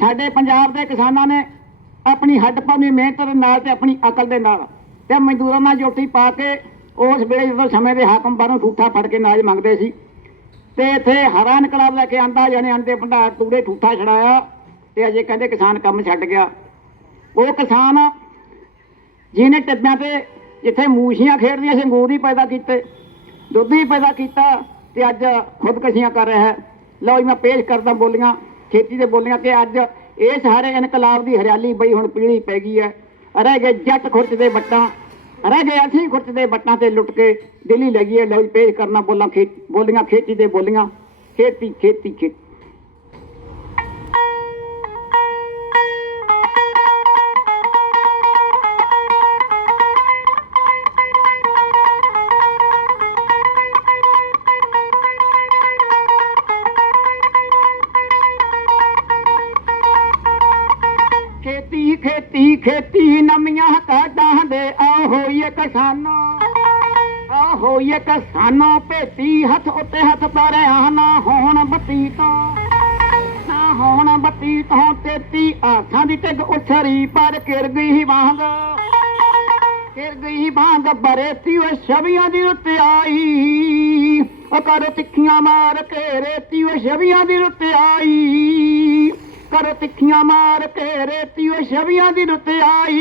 ਸਾਡੇ ਪੰਜਾਬ ਦੇ ਕਿਸਾਨਾਂ ਨੇ ਆਪਣੀ ਹੱਡ ਪਾਉਣੀ ਮਿਹਨਤ ਦੇ ਨਾਲ ਤੇ ਆਪਣੀ ਅਕਲ ਦੇ ਨਾਲ ਤੇ ਮਜ਼ਦੂਰਾਂ ਨਾਲ ਜੋਟੀ ਪਾ ਕੇ ਉਸ ਵੇਲੇ ਜਦੋਂ ਸਮੇਂ ਦੇ ਹਾਕਮ ਬਾਹਰੋਂ ਠੂਠਾ ਫੜ ਕੇ ਨਾਜ ਮੰਗਦੇ ਸੀ ਤੇ ਇੱਥੇ ਹਰਾ ਇਨਕਲਾਬ ਲੈ ਕੇ ਆਂਦਾ ਜਾਣੇ ਆਂਦੇ ਭੰਡਾਰ, ਤੂੜੇ, ਠੂਠਾ ਛੜਾਇਆ ਤੇ ਅਜੇ ਕਹਿੰਦੇ ਕਿਸਾਨ ਕੰਮ ਛੱਡ ਗਿਆ। ਉਹ ਕਿਸਾਨ ਜਿਹਨੇ ਟੱਬਿਆਂ ਤੇ ਜਿੱਥੇ ਮੂਸ਼ੀਆਂ ਖੇਡਦੀਆਂ ਸੀ, ਅੰਗੂਰ ਹੀ ਪੈਦਾ ਕੀਤੇ, ਦੁੱਧ ਹੀ ਪੈਦਾ ਕੀਤਾ ਤੇ ਅੱਜ ਖੁਦਕਸ਼ੀਆਂ ਕਰ ਰਿਹਾ ਹੈ। ਲਓ ਜੀ, ਮੈਂ ਪੇਸ਼ ਕਰਦਾ ਬੋਲੀਆਂ। ਖੇਤੀ ਦੇ ਬੋਲੀਆਂ ਕਿ ਅੱਜ ਇਸ ਹਰੇ ਇਨਕਲਾਬ ਦੀ ਹਰਿਆਲੀ ਬਈ ਹੁਣ ਪੀਲੀ ਪੈ ਗਈ ਹੈ। ਰਹਿ ਗਏ ਜੱਟ ਖੁਰਚ ਦੇ ਬੱਟਾਂ, ਰਹਿ ਗਏ ਅਸੀਂ ਖੁਰਚ ਦੇ ਬੱਟਾਂ ਤੇ ਲੁੱਟ ਕੇ ਦਿੱਲੀ ਲੈ ਹੈ। ਲਓ ਜੀ ਪੇਸ਼ ਕਰਨਾ ਬੋਲਾਂ ਖੇਤ ਬੋਲੀਆਂ ਖੇਤੀ ਦੇ ਬੋਲੀਆਂ। ਖੇਤੀ ਖੇਤੀ ਖੇਤੀ। ਖੇਤੀ ਖੇਤੀ ਖੇਤੀ ਨਵੀਆਂ ਕਾਢਾਂ ਦੇ। ਆ ਹੋਈਏ ਕਿਸਾਨਾਂ ਆ ਹੋਈਏ ਕਿਸਾਨਾਂ ਭੇਤੀ ਹੱਥ ਉੱਤੇ ਹੱਥ ਪਾਰਿਆ ਨਾ ਹੋਣ ਬੱਤੀ ਤੋਂ ਨਾ ਹੋਣ ਬੱਤੀ ਤੋਂ ਤੇਤੀ ਆਖਾਂ ਦੀ ਟਿੱਗ ਉਛਰੀ ਪਰ ਕਿਰ ਗਈ ਵਾਂਗ ਕਿਰ ਗਈ ਵਾਂਗ ਬਰੇਤੀ ਓ ਛਵੀਆਂ ਦੀ ਰੁੱਤ ਆਈ। ਉਹ ਕਰੋ ਤਿੱਖੀਆਂ ਮਾਰ ਕੇ ਰੇਤੀ ਓ ਛਵੀਆਂ ਦੀ ਰੁੱਤ ਆਈ। ਕਰੋ ਤਿੱਖੀਆਂ ਮਾਰ ਕੇ ਰੇਤੀ ਓ ਛਵੀਆਂ ਦੀ ਰੁੱਤ ਆਈ।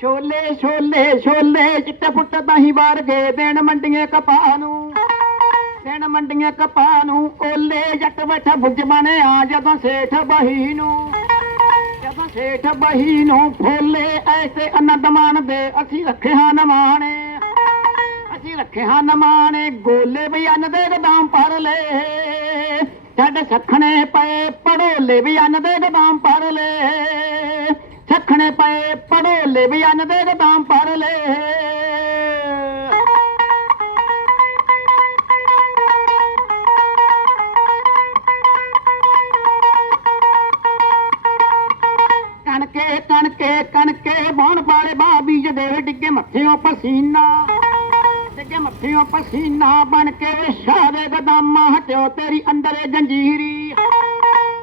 ਛੋਲੇ ਛੋਲੇ ਛੋਲੇ, ਚਿੱਟੇ ਪੁੱਟ ਦਹੀਂ ਵਾਰ ਗਏ ਦੇਣ ਮੰਡੀਆਂ ਕਪਾਹ ਨੂੰ। ਦੇਣ ਮੰਡੀਆਂ ਕਪਾਹ ਨੂੰ ਓਲੇ ਜੱਟ ਬੈਠਾ ਬੁੱਝ ਬਣਿਆ ਜਦੋਂ ਸੇਠ ਬਹੀ ਨੂੰ। ਸੇਠ ਬਹੀ ਨੂੰ ਫੋਲੇ ਐਸੇ ਆਨੰਦ ਮਾਣਦੇ ਅਸੀਂ ਰੱਖੇ ਹਾਂ ਨਮਾਣੇ। ਅਸੀਂ ਰੱਖੇ ਹਾਂ ਨਮਾਣੇ, ਗੋਲੇ ਵੀ ਅੰਨ ਦੇ ਗਦਾਮ ਭਰ ਲੈ। ਛੱਡ ਸਖਣੇ ਪਏ, ਪੜੋਲੇ ਵੀ ਅੰਨ ਦੇ ਗਦਾਮ ਭਰ ਲੈ। ਸਖਣੇ ਪਏ, ਪੜੋਲੇ ਵੀ ਅੰਨ ਦੇ ਗਦਾਮ ਭਰ ਲੈ। ਕਣਕੇ ਕਣਕੇ ਕਣਕੇ, ਬੌਣ ਵਾਲੇ ਬਾ ਬੀਜ ਦੇ ਡਿੱਗੇ ਮੱਥਿਓਂ ਪਸੀਨਾ। ਡਿੱਗੇ ਮੱਥਿਓਂ ਪਸੀਨਾ ਬਣ ਕੇ ਸਾਰੇ ਗਦਾਮਾਂ ਹਟਿਓ ਤੇਰੀ ਅੰਦਰੇ ਜੰਜੀਰੀ।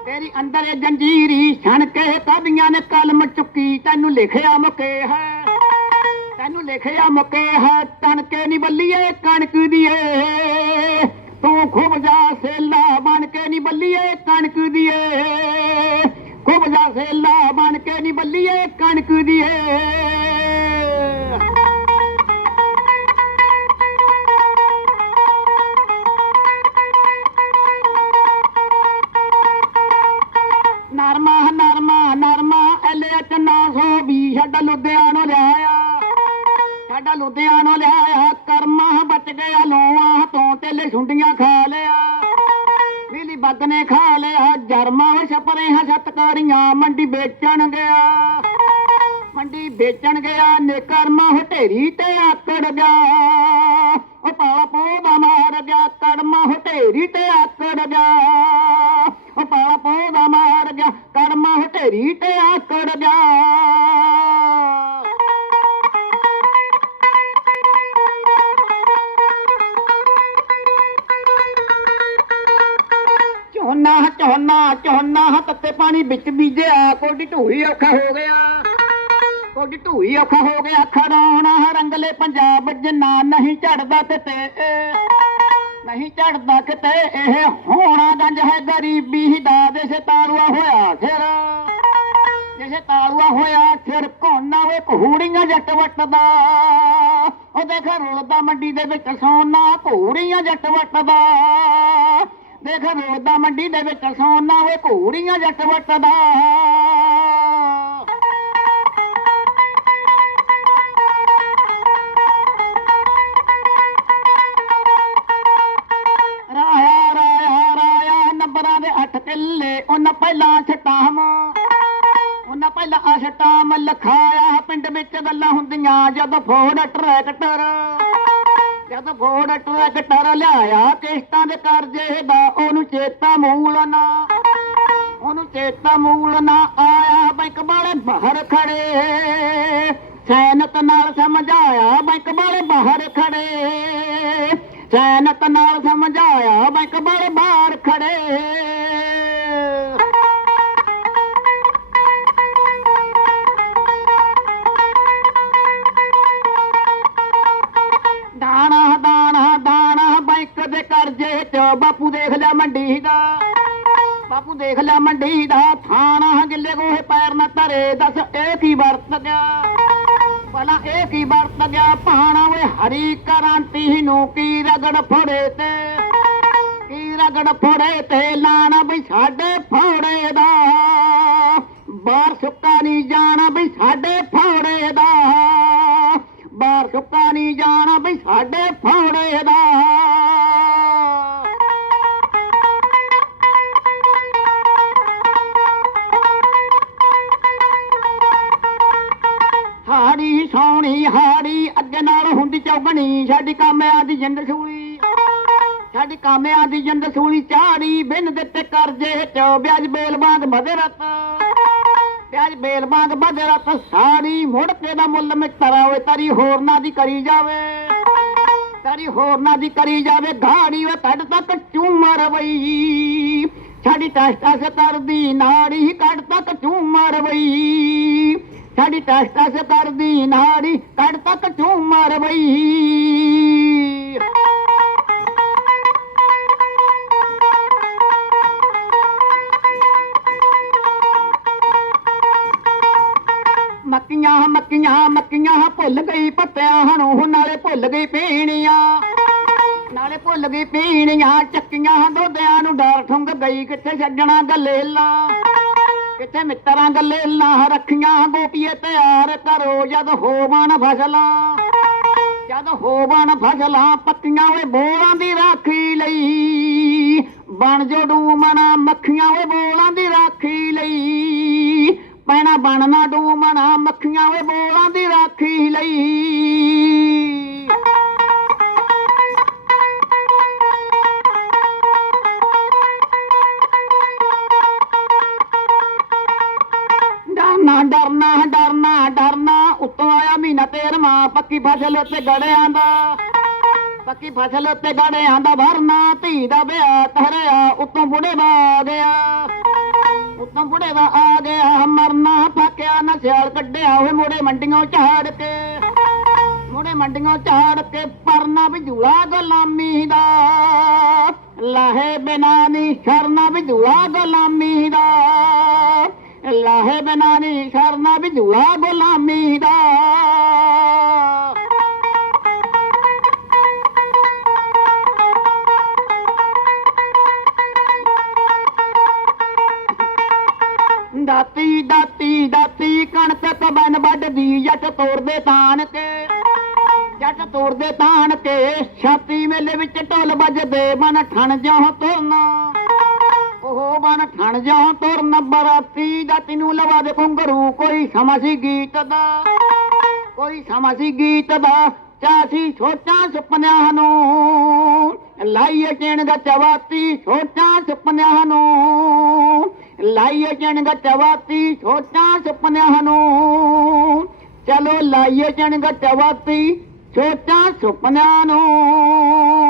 ਤੇਰੀ ਅੰਦਰੇ ਜੰਜੀਰੀ ਛਣ ਕੇ ਕਦੀਆਂ ਨੇ ਕਲਮ ਚੁੱਕੀ, ਤੈਨੂੰ ਲਿਖਿਆ ਮੁਕੇ ਹੈ। ਤੈਨੂੰ ਲਿਖਿਆ ਮੁਕੇ ਹੈ ਕਣਕੇ ਨੀ ਬੱਲੀਏ ਕਣਕ ਦੀਏ ਸਾਡਾ ਲੁਧਿਆਣਾ ਲਿਆਇਆ, ਕਰਮਾ ਬਚ ਗਿਆ ਲੋਆਂ ਤੋਂ ਤੇਲੇ ਸੁੰਡੀਆਂ ਖਾ ਲਿਆ। ਨੀਲੀ ਬੱਗ ਨੇ ਖਾ ਲਿਆ, ਜਰਮਾ ਛਪਰੇ ਹਾਂ ਮੰਡੀ ਵੇਚਣ ਗਿਆ। ਮੰਡੀ ਵੇਚਣ ਗਿਆ, ਨੇ ਕਰਮਾ ਹਟੇਰੀ ਤੇ ਆਕੜ ਗਿਆ। ਝੋਨਾ ਝੋਨਾ ਝੋਨਾ, ਤੱਤੇ ਪਾਣੀ ਵਿੱਚ ਬੀਜਿਆ। ਕੋਡੀ ਢੂਈ ਔਖਾ ਹੋ ਗਿਆ। ਕੋਡੀ ਢੂਈ ਔਖਾ ਹੋ ਗਿਆ। ਖੜਾਉਣਾ ਰੰਗਲੇ ਪੰਜਾਬ, ਜਿੰਨਾ ਨਹੀਂ ਝੜਦਾ ਕਿਤੇ। ਨਹੀਂ ਝੜਦਾ ਕਿਤੇ, ਇਹ ਹੋਣਾ ਗੰਜ ਹੈ ਗਰੀਬੀ ਦਾ ਦੇਸ਼ ਤਾਰੂਆ ਹੋਇਆ ਫਿਰ ਜਿਸੇ ਤਾਰੂਆ ਹੋਇਆ ਫਿਰ ਕੋਨਾ ਵੇ ਘੂੜੀਆਂ ਜੱਟ ਵੱਟਦਾ। ਉਹ ਦੇਖ ਰੁਲਦਾ ਮੰਡੀ ਦੇ ਵਿੱਚ, ਸੋਨਾ ਘੂੜੀਆਂ ਜੱਟ ਵੱਟਦਾ। ਦੇਖ ਰੋਦਾ ਮੰਡੀ ਦੇ ਵਿੱਚ ਸੋਨਾ ਵੇ ਘੂੜੀਆਂ ਜੱਟ ਵੱਟਦਾ। ਰਾਇਆ ਰਾਇਆ ਰਾਇਆ, ਨੰਬਰਾਂ ਦੇ ਅੱਠ ਕਿੱਲੇ, ਉਹਨਾਂ ਪਹਿਲਾਂ ਛਟਾਮ ਉਹਨਾਂ ਪਹਿਲਾਂ ਆ ਛਟਾਮ ਲਖਾਇਆ ਪਿੰਡ ਵਿੱਚ ਗੱਲਾਂ ਹੁੰਦੀਆਂ ਜਦੋਂ ਫੋੜ ਟਰੈਕਟਰ। ਜਦੋਂ ਫੋੜ ਟਰੈਕਟਰ ਲਿਆਇਆ, ਕਿਸ਼ਤਾਂ ਦੇ ਕਰਜ਼ੇ ਦਾ ਉਹਨੂੰ ਚੇਤਾ ਮੂਲ ਨਾ। ਉਹਨੂੰ ਚੇਤਾ ਮੂਲ ਨਾ ਆਇਆ ਬੈਂਕ ਵਾਲੇ ਬਾਹਰ ਖੜੇ। ਸੈਨਤ ਨਾਲ ਸਮਝਾਇਆ ਬੈਂਕ ਵਾਲੇ ਬਾਹਰ ਖੜੇ। ਸੈਨਤ ਨਾਲ ਸਮਝਾਇਆ ਬੈਂਕ ਵਾਲੇ ਬਾਹਰ ਖੜੇ। ਕਰਜ਼ੇ ਬਾਪੂ ਦੇਖ ਲਿਆ ਮੰਡੀ ਦਾ। ਬਾਪੂ ਦੇਖ ਲਿਆ ਮੰਡੀ ਦਾ, ਥਾਣਾ ਗਿੱਲੇ ਗੋਹੇ ਪੈਰ ਨਾ ਧਰੇ, ਦੱਸ ਇਹ ਕੀ ਵਰਤ ਗਿਆ? ਭਲਾ ਇਹ ਕੀ ਵਰਤ ਗਿਆ? ਪਾਣਾ ਓਏ ਹਰੀ ਕ੍ਰਾਂਤੀ ਨੂੰ ਕੀ ਰਗੜ ਫੜੇ ਤੇ? ਕੀ ਰਗੜ ਫੜੇ ਤੇ? ਲਾਣਾ ਬਈ ਸਾਡੇ ਫੋੜੇ ਦਾ। ਬਾਹਰ ਸੁੱਕਾ ਨਹੀਂ ਜਾਣਾ ਬਈ ਸਾਡੇ ਫੋੜੇ ਦਾ। ਬਾਹਰ ਸੁੱਕਾ ਨਹੀਂ ਜਾਣਾ ਬਈ ਸਾਡੇ ਫੋੜੇ ਦਾ। ਸਾਡੀ ਕਾਮਿਆਂ ਦੀ ਜਿੰਦ ਸੂਲੀ। ਸਾਡੀ ਕਾਮਿਆਂ ਦੀ ਜਿੰਦ ਸੂਲੀ ਚਾੜੀ ਬਿਨ ਦਿੱਤੇ ਕਰਜ਼ੇ ਚ ਵਿਆਜ ਬੇਲ ਬਾਂਗ ਵਧੇ ਵਿਆਜ ਬੇਲ ਬਾਂਗ ਵਧੇ ਸਾੜੀ ਮੁੜ ਕੇ ਦਾ ਮੁੱਲ ਮਿੱਤਰਾ ਓਏ ਤਰੀ ਹੋਰਨਾਂ ਦੀ ਕਰੀ ਜਾਵੇ। ਤਰੀ ਹੋਰਨਾਂ ਦੀ ਕਰੀ ਜਾਵੇ ਗਾੜੀ ਓ ਕੱਢ ਤੱਕ ਝੂਮਰ ਵਈ। ਸਾਡੀ ਟਸ ਟਸ ਕਰਦੀ, ਨਾੜੀ ਕੱਢ ਤੱਕ ਝੂਮਰ ਵਈ। ਸਾਡੀ ਟਸ ਟਸ ਕਰਦੀ ਨਾੜੀ ਕੱਢ ਤੱਕ ਝੂਮਰ ਵਈ ਮੱਕੀਆਂ ਮੱਕੀਆਂ ਮੱਕੀਆਂ ਭੁੱਲ ਗਈ ਪੱਤਿਆਂ ਹਣੋਂ ਨਾਲੇ ਭੁੱਲ ਗਈ ਪੀਣੀਆਂ। ਨਾਲੇ ਭੁੱਲ ਗਈ ਪੀਣੀਆਂ, ਚੱਕੀਆਂ ਦੋਦਿਆਂ ਨੂੰ ਡਰ ਠੁੰਗ ਗਈ, ਕਿੱਥੇ ਛੱਡਣਾ ਗੱਲੇਲਾਂ ਕਿਥੇ ਮਿੱਤਰਾਂ ਗੱਲੇਲਾਂ ਰੱਖੀਆਂ? ਗੋਪੀਏ ਤਿਆਰ ਕਰੋ, ਜਦ ਹੋਵਣ ਫਸਲਾਂ। ਜਦ ਹੋਵਣ ਫਸਲਾਂ, ਪੱਕੀਆਂ ਓਏ ਬੋਲਾਂ ਦੀ ਰਾਖੀ ਲਈ। ਬਣ ਜੋ ਡੂਮਣਾ ਮੱਖੀਆਂ, ਓਏ ਬੋਲਾਂ ਦੀ ਰਾਖੀ ਲਈ। ਪੈਣਾ ਬਣਨਾ ਡੂਮਣਾ ਮੱਖੀਆਂ, ਓਏ ਬੋਲਾਂ ਦੀ ਰਾਖੀ ਲਈ। ਮਹੀਨਾ ਪੱਕੀ ਫਸਲ ਉੱਤੇ ਗੜਿਆਂ ਦਾ, ਪੱਕੀ ਫਸਲ ਉੱਤੇ ਗੜਿਆਂ ਦਾ ਭਰਨਾ ਧੀ ਦਾ ਵਿਆਹ ਧਰਿਆ, ਉੱਤੋਂ ਬੁੜੇ ਦਾ ਆ ਗਿਆ। ਉੱਤੋਂ ਬੁੜੇ ਦਾ ਆ ਗਿਆ, ਮਰਨਾ ਫਾਕਿਆ ਨਾ ਸਿਆਲ ਕੱਢਿਆ ਹੋਏ ਮੋੜੇ ਮੰਡੀਆਂ ਝਾੜ ਕੇ, ਮੋੜੇ ਮੰਡੀਆਂ ਝਾੜ ਕੇ ਪਰਨਾ ਵੀ ਝੂਲਾ ਗੁਲਾਮੀ ਦਾ। ਲਾਹੇ ਬਿਨਾ ਨੀ ਸ਼ਰਨਾ ਵੀ ਝੂਲਾ ਗੁਲਾਮੀ ਦਾ। ਲਾਹੇ ਬਿਨਾ ਨੀ ਸ਼ਰਨਾ ਵੀ ਝੂਲਾ ਗੁਲਾਮੀ ਦਾ। ਤੋੜਦੇ ਤਾਣ ਕੇ ਜੱਟ ਤੋੜਦੇ ਤਾਣ ਕੇ ਛਾਤੀ ਮੇਲੇ ਵਿੱਚ ਢੋਲ ਵੱਜਦੇ, ਮਨ ਠਣ ਜਿਉਂ ਤੁਰਨਾ। ਉਹ ਬਨ ਠਣ ਜਿਉਂ ਤੁਰਨ, ਬਰਾਤੀ ਦਾਤੀ ਨੂੰ ਲਵਾ ਦੇ ਘੁੰਗਰੂ, ਕੋਈ ਸਮਾਂ ਸੀ ਗੀਤ ਦਾ, ਕੋਈ ਸਮਾਂ ਗੀਤ ਦਾ ਚਾਸੀ ਸੋਚਾਂ ਸੁਪਨਿਆਂ ਨੂੰ। ਲਾਈਏ ਚਿਣ ਦਾ ਚਵਾਤੀ ਸੋਚਾਂ ਸੁਪਨਿਆਂ ਨੂੰ। ਲਾਈਏ ਚਿਣ ਦਾ ਚਵਾਤੀ ਸੋਚਾਂ ਸੁਪਨਿਆਂ ਨੂੰ। ਚਲੋ ਲਾਈਏ ਚਿਣ ਦਾ ਚਵਾਤੀ ਸੋਚਾਂ ਸੁਪਨਿਆਂ ਨੂੰ।